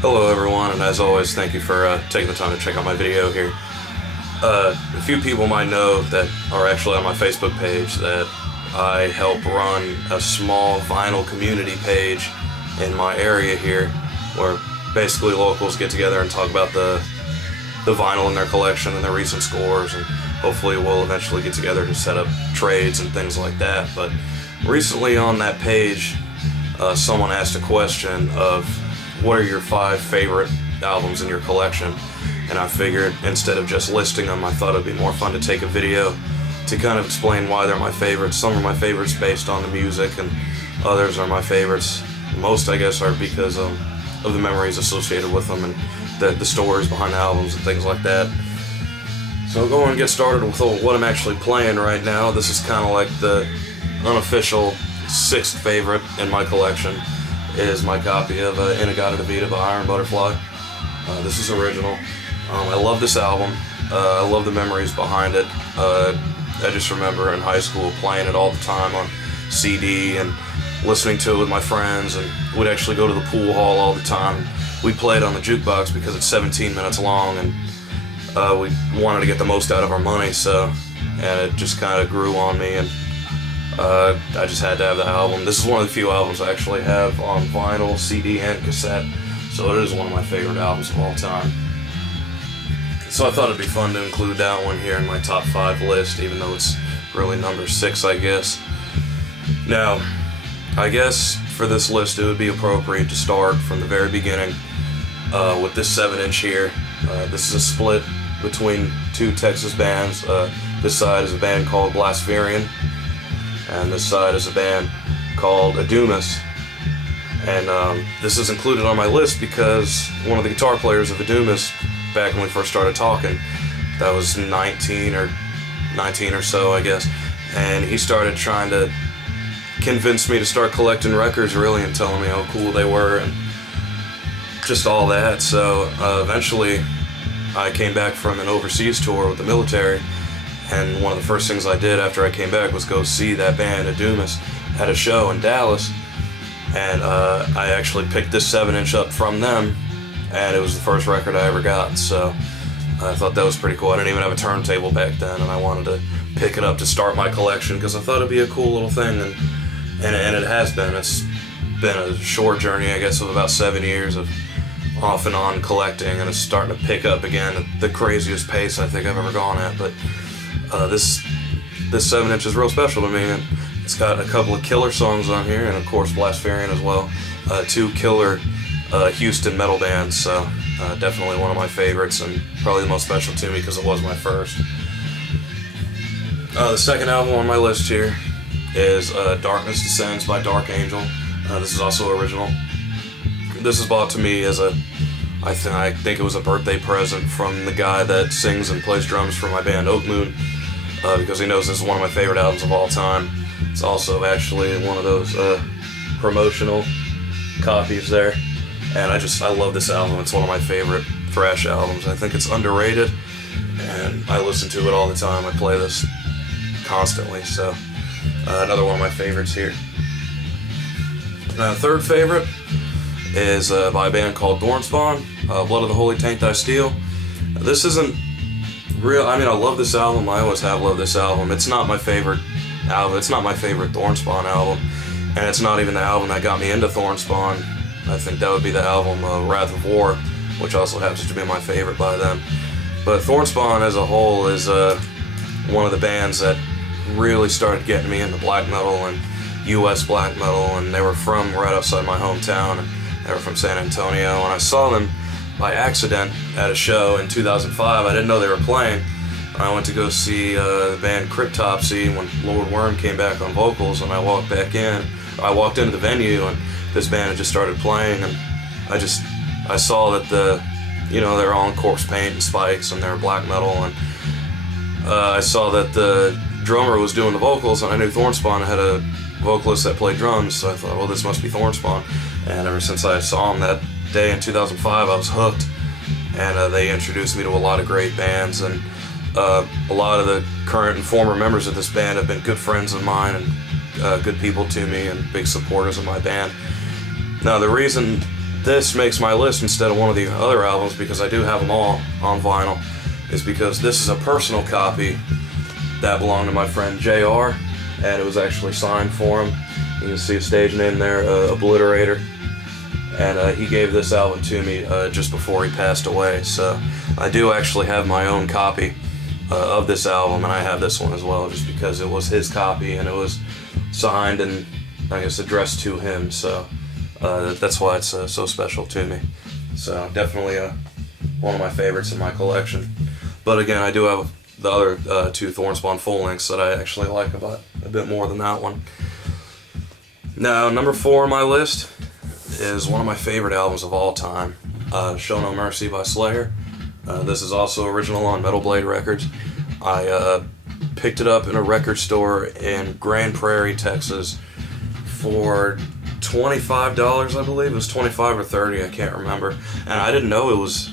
Hello everyone, and as always, thank you for taking the time to check out my video here. A few people might know that are actually on my Facebook page that I help run a small vinyl community page in my area here, where basically locals get together and talk about the vinyl in their collection and their recent scores, and hopefully we'll eventually get together to set up trades and things like that. But recently on that page, someone asked a question of what are your 5 favorite albums in your collection, and I figured instead of just listing them, I thought it'd be more fun to take a video to kind of explain why they're my favorites. Some are my favorites based on the music, and others are my favorites. Most, I guess, are because of the memories associated with them and the stories behind the albums and things like that. So I'll go and get started with what I'm actually playing right now. This is kind of like the unofficial 6th favorite in my collection. Is my copy of In-A-Gadda-Da-Vida by Iron Butterfly. This is original. I love this album. I love the memories behind it. I just remember in high school playing it all the time on CD and listening to it with my friends, and we'd actually go to the pool hall all the time. We'd play it on the jukebox because it's 17 minutes long, and we wanted to get the most out of our money, and it just kind of grew on me, and I just had to have the album. This is one of the few albums I actually have on vinyl, CD, and cassette, so it is one of my favorite albums of all time. So I thought it'd be fun to include that one here in my top 5 list, even though it's really number 6, I guess. Now, I guess for this list it would be appropriate to start from the very beginning with this 7-inch here. This is a split between 2 Texas bands. This side is a band called Blaspherian, and this side is a band called Adumas. And this is included on my list because one of the guitar players of Adumas, back when we first started talking, that was 19 or so, I guess, and he started trying to convince me to start collecting records, really, and telling me how cool they were and just all that. So eventually I came back from an overseas tour with the military, and one of the first things I did after I came back was go see that band, Adumas, at a show in Dallas. And I actually picked this 7-inch up from them, and it was the first record I ever got. So I thought that was pretty cool. I didn't even have a turntable back then, and I wanted to pick it up to start my collection because I thought it'd be a cool little thing, and it has been. It's been a short journey, I guess, of about 7 years of off and on collecting, and it's starting to pick up again at the craziest pace I think I've ever gone at. But this 7-inch is real special to me, and it's got a couple of killer songs on here, and of course Blaspherian as well. 2 killer Houston metal bands, so definitely one of my favorites, and probably the most special to me because it was my first. The second album on my list here is Darkness Descends by Dark Angel. This is also original. This is bought to me as I think it was a birthday present from the guy that sings and plays drums for my band Oakmoon, because he knows this is one of my favorite albums of all time. It's also actually one of those promotional copies there, and I love this album. It's one of my favorite thrash albums. I think it's underrated, and I listen to it all the time. I play this constantly, so another one of my favorites here. Third favorite is by a band called Thornspawn, Blood of the Holy Taint Thy Steel. This isn't real. I mean, I love this album. I always have loved this album. It's not my favorite album. It's not my favorite Thornspawn album, and it's not even the album that got me into Thornspawn. I think that would be the album Wrath of War, which also happens to be my favorite by them. But Thornspawn as a whole is one of the bands that really started getting me into black metal and US black metal, and they were from right outside my hometown, and they were from San Antonio, and I saw them by accident at a show in 2005. I didn't know they were playing. I went to go see the band Cryptopsy when Lord Worm came back on vocals, and I walked into the venue, and this band had just started playing, and I saw that they were all in corpse paint and spikes, and they were black metal, and I saw that the drummer was doing the vocals, and I knew Thornspawn had a vocalist that played drums, so I thought, well, this must be Thornspawn. And ever since I saw him that day in 2005, I was hooked, and they introduced me to a lot of great bands, and a lot of the current and former members of this band have been good friends of mine and good people to me and big supporters of my band. Now, the reason this makes my list instead of one of the other albums, because I do have them all on vinyl, is because this is a personal copy that belonged to my friend JR, and it was actually signed for him. You can see a stage name there, Obliterator, and he gave this album to me just before he passed away, so I do actually have my own copy of this album, and I have this one as well, just because it was his copy and it was signed and I guess addressed to him, so that's why it's so special to me. So definitely one of my favorites in my collection. But again, I do have the other two Thornspawn full lengths that I actually like a bit more than that one. Now, number 4 on my list is one of my favorite albums of all time, Show No Mercy by Slayer. This is also original on Metal Blade Records. I picked it up in a record store in Grand Prairie, Texas for $25, I believe. It was $25 or $30, I can't remember. And I didn't know it was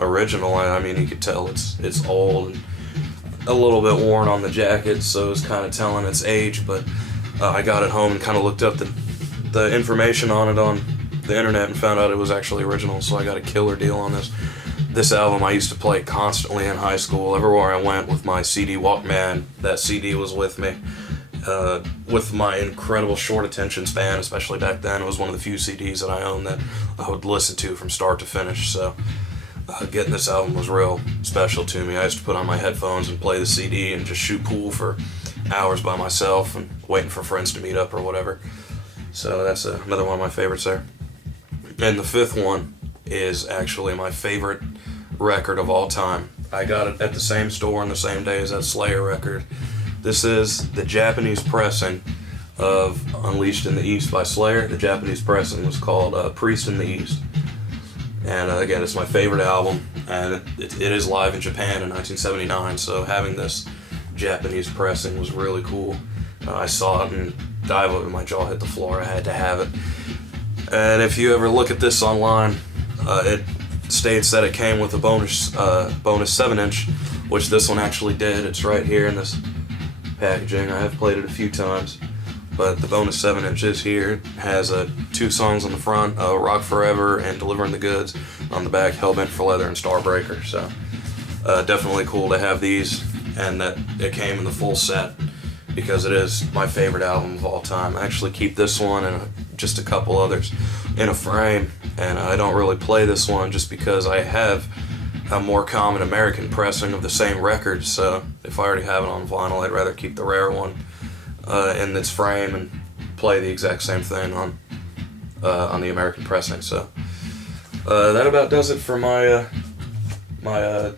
original. I mean, you could tell it's old and a little bit worn on the jacket, so it was kind of telling its age, but I got it home and kind of looked up the information on it on the internet and found out it was actually original, so I got a killer deal on this. This album I used to play constantly in high school. Everywhere I went with my CD Walkman, that CD was with me. With my incredible short attention span, especially back then, it was one of the few CDs that I owned that I would listen to from start to finish, so getting this album was real special to me. I used to put on my headphones and play the CD and just shoot pool for hours by myself and waiting for friends to meet up or whatever. So that's another one of my favorites there. And the 5th one is actually my favorite record of all time. I got it at the same store on the same day as that Slayer record. This is the Japanese pressing of Unleashed in the East by Slayer. The Japanese pressing was called Priest in the East. And again, it's my favorite album, and it is live in Japan in 1979, so having this Japanese pressing was really cool. I saw it and my jaw hit the floor. I had to have it. And if you ever look at this online, it states that it came with a bonus 7-inch, which this one actually did. It's right here in this packaging. I have played it a few times, but the bonus 7-inch is here. It has 2 songs on the front, Rock Forever and Delivering the Goods. On the back, Hellbent for Leather and Starbreaker. So definitely cool to have these, and that it came in the full set, because it is my favorite album of all time. I actually keep this one and just a couple others in a frame, and I don't really play this one just because I have a more common American pressing of the same record, so if I already have it on vinyl, I'd rather keep the rare one in its frame and play the exact same thing on the American pressing. So that about does it for my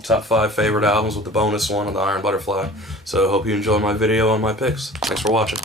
top 5 favorite albums, with the bonus one of the Iron Butterfly. So I hope you enjoyed my video on my picks. Thanks for watching.